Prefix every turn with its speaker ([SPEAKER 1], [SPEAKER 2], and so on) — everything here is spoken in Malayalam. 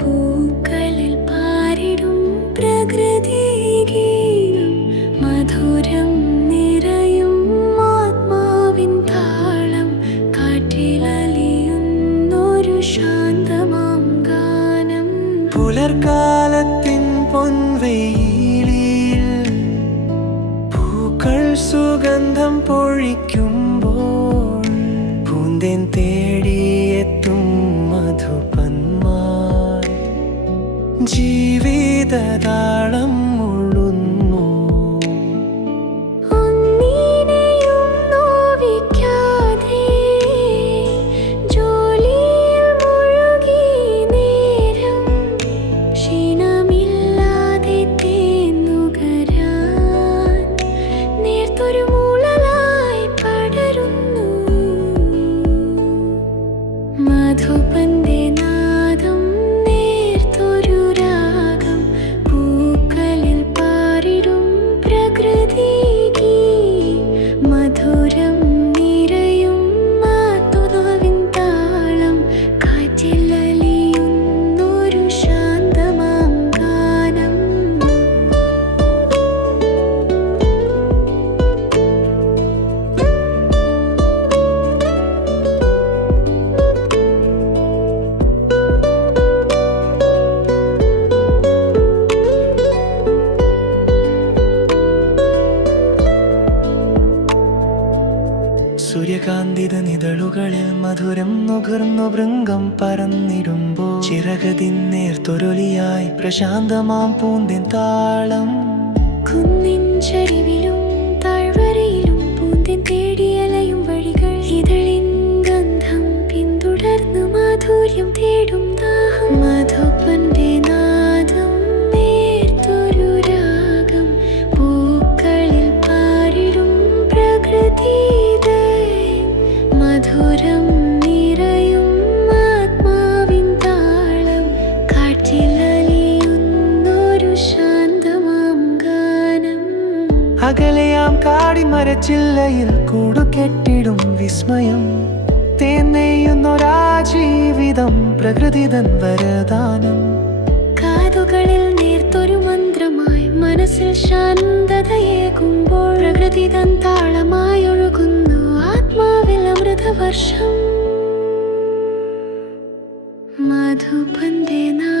[SPEAKER 1] പൂക്കളിൽ മധുരം നിറയും ആത്മാവിൻ താളം. പുലർകാലത്തിൻ പൊൻവെയിലിൽ പൂക്കൾ സുഗന്ധം പൊഴിക്കുമ്പോൾ പൂന്തേൻ തേടിയെത്തും മധുപന്മാർ. ജീവിതതാളം മധുരം
[SPEAKER 2] സൂര്യകാന്തിത നിതളുകളിൽ മധുരം നുകർന്നു വൃങ്കം പരന്നിരുമ്പോ ചിറകതി നേർത്തൊരൊലിയായി പ്രശാന്തമാം പൂന്തിൻ താളം.
[SPEAKER 1] കുന്നിൻ ചരിവിലും
[SPEAKER 2] അകലെയാം കാടിമരച്ചില്ലയിൽ കൂടുകെട്ടിടും വിസ്മയം. തേന്നെയ്യുന്നൊരാ ജീവിതം പ്രകൃതിതൻ വരദാനം.
[SPEAKER 1] കാതുകളിൽ നേർത്തൊരു മന്ത്രമായി മനസ്സിൽ ശാന്തതയേകുമ്പോൾ പ്രകൃതി തൻ താളമായി ഒഴുകുന്നു ആത്മാവിൽ അമൃതവർഷം. മധുപന്റെ നാ